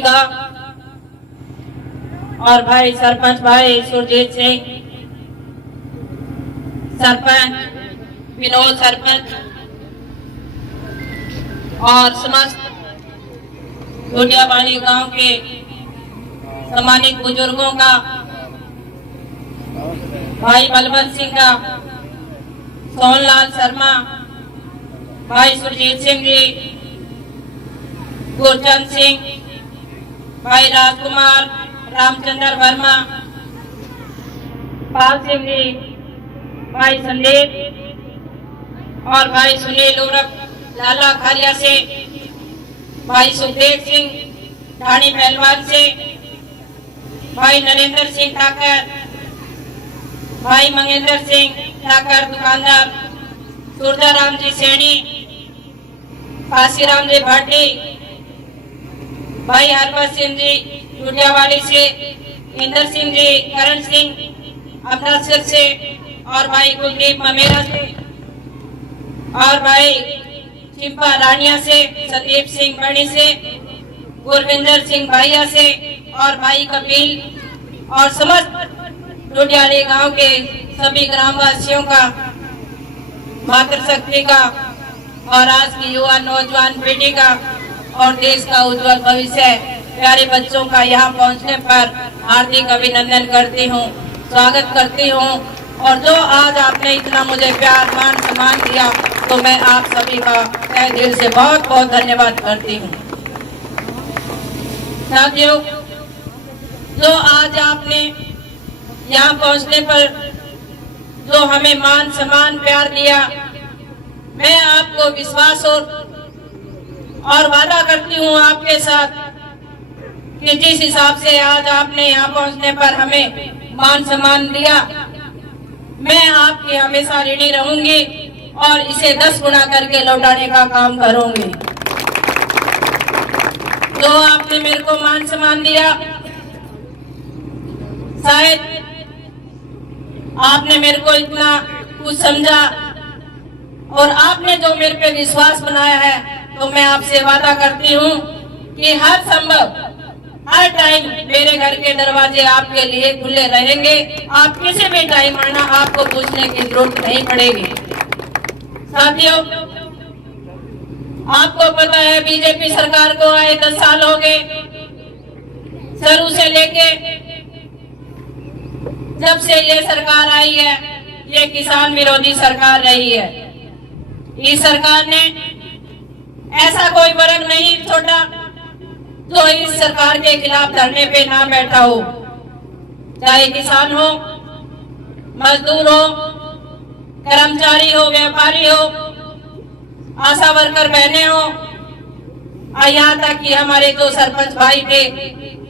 का और भाई सरपंच भाई सुरजीत सिंह, सरपंच विनोद सरपंच और समस्त ढोडियावाली गांव के सम्मानित बुजुर्गों का, भाई बलवंत सिंह का, सोहनलाल शर्मा, भाई सुरजीत सिंह जी, गुरचंद सिंह, भाई राजकुमार, रामचंद्र वर्मा, पाल सिंह जी, भाई संदीप और भाई सुनील उर्फ लाला खारिया से, भाई सुखदेव सिंह ढाणी पहलवान से, भाई नरेंद्र सिंह ठाकर, भाई मंगेंद्र सिंह ठाकर दुकानदार, सूरजाराम जी सैनी, काशीराम जी भाटी, भाई हरभजन सिंह जी ढोडियावाली से, इंदर सिंह जी, करण सिंह अमृतसर से और भाई कुलदीप ममेरा से और भाई चिंपा रानिया से, संदीप सिंह बणी से, गुरविंदर सिंह भाइया से और भाई कपिल और समस्त ढोडियाली गांव के सभी ग्रामवासियों का, मातृशक्ति का और आज की युवा नौजवान पीढ़ी का और देश का उज्जवल भविष्य प्यारे बच्चों का यहाँ पहुँचने पर हार्दिक अभिनंदन करती हूँ, स्वागत करती हूँ। और जो आज आपने इतना मुझे प्यार मान सम्मान दिया, तो मैं आप सभी का तहे दिल से बहुत बहुत धन्यवाद करती हूँ। साथियों, जो आज आपने यहाँ पहुँचने पर जो हमें मान सम्मान प्यार दिया, मैं आपको विश्वास और वादा करती हूँ आपके साथ कि जिस हिसाब से आज आपने यहाँ पहुँचने पर हमें मान सम्मान दिया, मैं आपकी हमेशा ऋणी रहूंगी और इसे 10 गुना करके लौटाने का काम करूंगी। जो आपने मेरे को मान सम्मान दिया, शायद आपने मेरे को इतना कुछ समझा और आपने जो मेरे पे विश्वास बनाया है, तो मैं आपसे वादा करती हूँ कि हर संभव हर टाइम मेरे घर के दरवाजे आपके लिए खुले रहेंगे। आप किसी भी टाइम आना, आपको पूछने की जरूरत नहीं पड़ेगी। साथियों, आपको पता है बीजेपी सरकार को आए 10 साल हो गए। शुरू से लेके जब से ये सरकार आई है, ये किसान विरोधी सरकार रही है। इस सरकार ने ऐसा कोई वर्ग नहीं छोड़ा जो इस सरकार के खिलाफ धरने पे ना बैठा हो, चाहे किसान हो, मजदूर हो, कर्मचारी हो, व्यापारी हो, आशा वर्कर बहने हो, और यहाँ तक कि हमारे जो सरपंच भाई थे,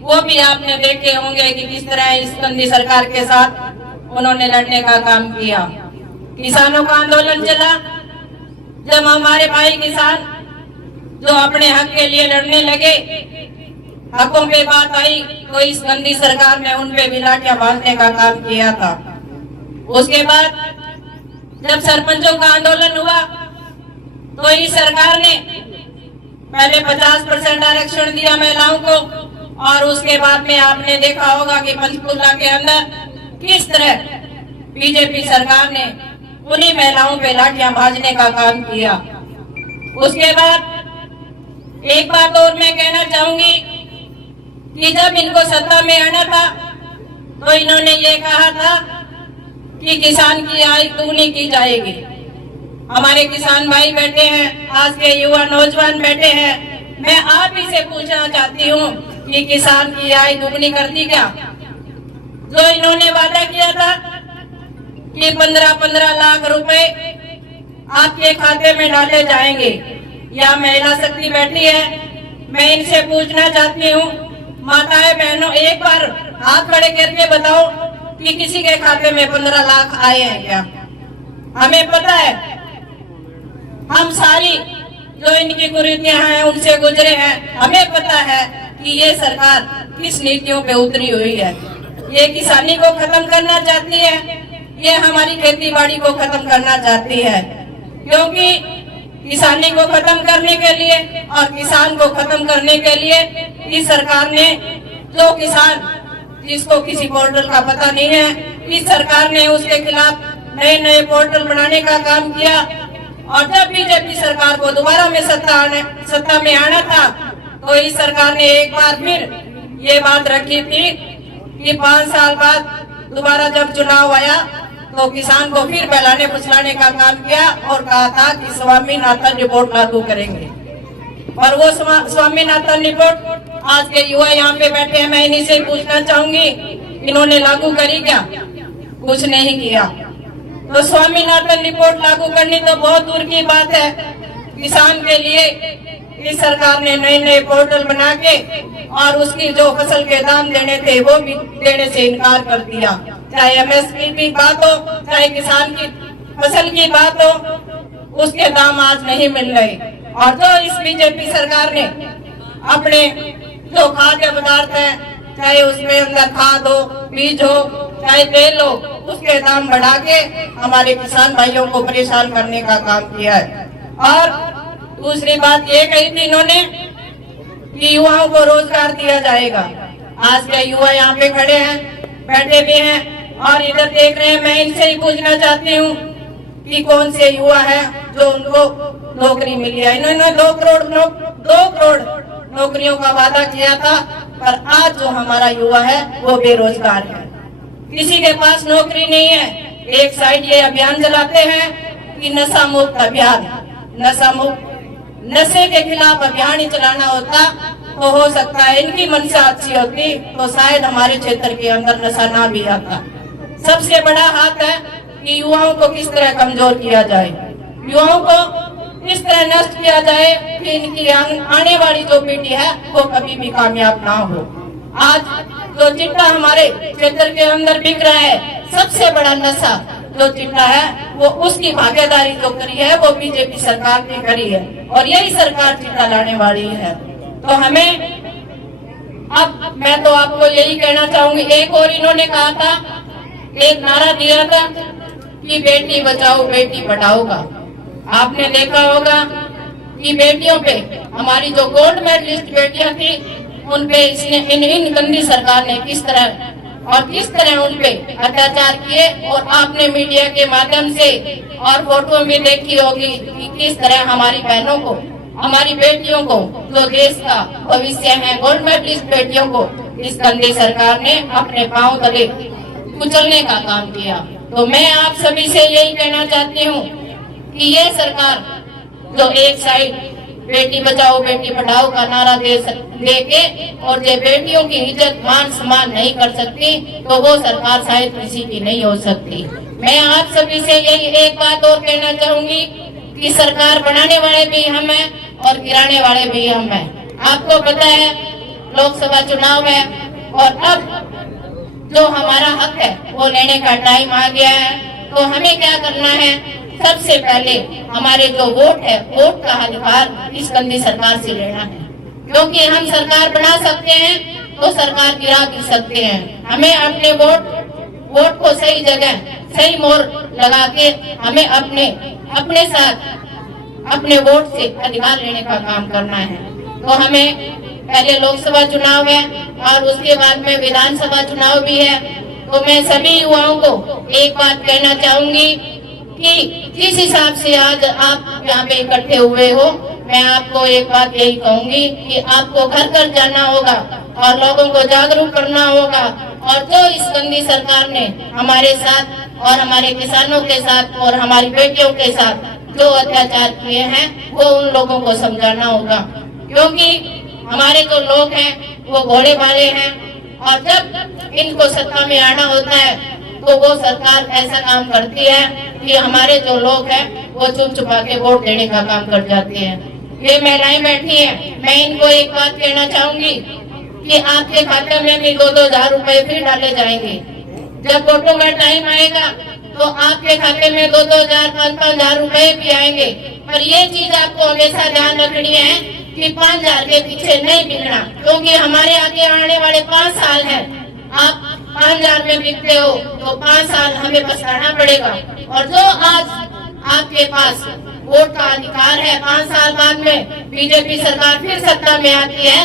वो भी आपने देखे होंगे कि किस तरह इस गंदी सरकार के साथ उन्होंने लड़ने का काम किया। किसानों का आंदोलन चला, जब हमारे भाई किसान जो अपने हक के लिए लड़ने लगे, हकों पे बात आई, तो इस गंदी सरकार ने उन पे भी लाठियां मारने का काम किया था। उसके बाद जब सरपंचों का आंदोलन हुआ, तो इस सरकार ने पहले 50% आरक्षण दिया महिलाओं को, और उसके बाद में आपने देखा होगा कि पंचकुला के अंदर किस तरह बीजेपी सरकार ने उन्हीं महिलाओं पे लाठियां भाजने का काम किया। उसके बाद एक बात और मैं कहना चाहूंगी कि जब इनको सत्ता में आना था, तो इन्होंने ये कहा था कि किसान की आय दुगनी की जाएगी। हमारे किसान भाई बैठे हैं, आज के युवा नौजवान बैठे हैं, मैं आप ही से पूछना चाहती हूँ कि किसान की आय दुगनी कर दी क्या? जो इन्होंने वादा किया था कि 15-15 लाख रुपए आपके खाते में डाले जाएंगे। यहाँ महिला शक्ति बैठी है, मैं इनसे पूछना चाहती हूँ, माताएं बहनों, एक बार हाथ खड़े करके बताओ कि किसी के खाते में 15 लाख आए हैं क्या? हमें पता है, हम सारी जो इनकी कुरीतियां हैं उनसे गुजरे हैं, हमें पता है कि ये सरकार किस नीतियों पे उतरी हुई है। ये किसानी को खत्म करना चाहती है, ये हमारी खेती बाड़ी को खत्म करना चाहती है, क्योंकि किसानी को खत्म करने के लिए और किसान को खत्म करने के लिए इस सरकार ने, जो किसान जिसको किसी पोर्टल का पता नहीं है, इस सरकार ने उसके खिलाफ नए नए पोर्टल बनाने का काम किया। और जब बीजेपी सरकार को दोबारा में सत्ता में आना था, तो इस सरकार ने एक बार फिर ये बात रखी थी कि 5 साल बाद दोबारा जब चुनाव आया तो किसान को फिर बहलाने फुसलाने का काम किया और कहा था कि स्वामीनाथन रिपोर्ट लागू करेंगे। और वो स्वामीनाथन रिपोर्ट आज के युवा यहाँ पे बैठे हैं, मैं इन्हीं से पूछना चाहूंगी, इन्होंने लागू करी क्या? कुछ नहीं किया। तो स्वामीनाथन रिपोर्ट लागू करनी तो बहुत दूर की बात है। किसान के लिए इस सरकार ने नए नए पोर्टल बना के और उसकी जो फसल के दाम देने थे वो भी देने से इनकार कर दिया। चाहे एमएसपी की बात हो, चाहे किसान की फसल की बात हो, उसके दाम आज नहीं मिल रहे। और जो इस बीजेपी सरकार ने अपने जो खाद्य पदार्थ है, चाहे उसमें अंदर खाद हो, बीज हो, चाहे तेल हो, उसके दाम बढ़ा के हमारे किसान भाइयों को परेशान करने का काम किया है। और दूसरी बात ये कही थी इन्होंने कि युवाओं को रोजगार दिया जाएगा। आज के युवा यहाँ पे खड़े हैं, बैठे भी हैं और इधर देख रहे हैं। मैं इनसे ही पूछना चाहती हूँ कि कौन से युवा है जो उनको नौकरी मिली है? इन्होंने 2 करोड़ नौकरियों का वादा किया था, पर आज जो हमारा युवा है वो बेरोजगार है, किसी के पास नौकरी नहीं है। एक साइड ये अभियान चलाते हैं कि नशा मुक्त अभियान, नशे के खिलाफ अभियान ही चलाना होता तो हो सकता है इनकी मंशा अच्छी होती तो शायद हमारे क्षेत्र के अंदर नशा ना भी आता। सबसे बड़ा हाथ है कि युवाओं को किस तरह कमजोर किया जाए, युवाओं को किस तरह नष्ट किया जाए कि इनकी आने वाली जो पीढ़ी है वो कभी भी कामयाब ना हो। आज जो चिट्टा हमारे क्षेत्र के अंदर बिक रहा है, सबसे बड़ा नशा जो चिट्टा है वो उसकी भागीदारी जो करी है वो बीजेपी सरकार ने करी है और यही सरकार चिट्टा लाने वाली है। तो हमें अब मैं तो आपको यही कहना चाहूंगी, एक और इन्होंने कहा था, एक नारा दिया था कि बेटी बचाओ बेटी पढ़ाओ का। आपने देखा होगा कि बेटियों पे, हमारी जो गोल्ड मेडलिस्ट बेटियां थी उन पे इन गंदी सरकार ने किस तरह उन पे अत्याचार किए और आपने मीडिया के माध्यम से और फोटो में देखी होगी कि किस तरह हमारी बहनों को, हमारी बेटियों को, जो देश का भविष्य है, गोल्ड मेडलिस्ट बेटियों को इस गंदी सरकार ने अपने पांव तले कुचलने का काम किया। तो मैं आप सभी से यही कहना चाहती हूँ कि ये सरकार जो एक साइड बेटी बचाओ बेटी पढ़ाओ का नारा दे के और जो बेटियों की इज्जत मान सम्मान नहीं कर सकती तो वो सरकार शायद किसी की नहीं हो सकती। मैं आप सभी से यही एक बात और कहना चाहूंगी कि सरकार बनाने वाले भी हम हैं और गिराने वाले भी हम हैं। आपको पता है लोकसभा चुनाव है और अब जो हमारा हक है वो लेने का टाइम आ गया है। तो हमें क्या करना है, सबसे पहले हमारे जो वोट है, वोट का अधिकार इस गंदी सरकार से लेना है, क्योंकि हम सरकार बना सकते हैं तो सरकार गिरा भी सकते हैं। हमें अपने वोट को सही जगह सही मोड़ लगा के हमें अपने साथ अपने वोट से अधिकार लेने का काम करना है। तो हमें पहले लोकसभा चुनाव है और उसके बाद में विधानसभा चुनाव भी है। तो मैं सभी युवाओं को एक बात कहना चाहूंगी कि जिस हिसाब से आज आप यहाँ पे इकट्ठे हुए हो, मैं आपको एक बात यही कहूंगी कि आपको घर घर जाना होगा और लोगों को जागरूक करना होगा और जो इस गंदी सरकार ने हमारे साथ और हमारे किसानों के साथ और हमारी बेटियों के साथ जो अत्याचार किए हैं वो उन लोगों को समझाना होगा, क्योंकि हमारे जो लोग हैं वो घोड़े वाले हैं और जब इनको सत्ता में आना होता है तो वो सरकार ऐसा काम करती है कि हमारे जो लोग हैं वो चुप छुपा के वोट देने का काम कर जाते हैं। ये महिलाएं बैठी हैं, मैं इनको एक बात कहना चाहूंगी कि आपके खाते में भी 2-2 हजार रुपए फिर डाले जाएंगे। जब वोटों का टाइम आएगा तो आपके खाते में 2-2 हजार 5-5 हजार रुपए भी आएंगे। पर ये चीज आपको हमेशा ध्यान रखनी है कि 5 हजार के पीछे नहीं बिकना, क्योंकि हमारे आगे आने वाले 5 साल है। आप 5 हजार में बिकते हो तो 5 साल हमें पछताना पड़ेगा। और जो आज आपके पास वोट का अधिकार है, 5 साल बाद में बीजेपी सरकार फिर सत्ता में आती है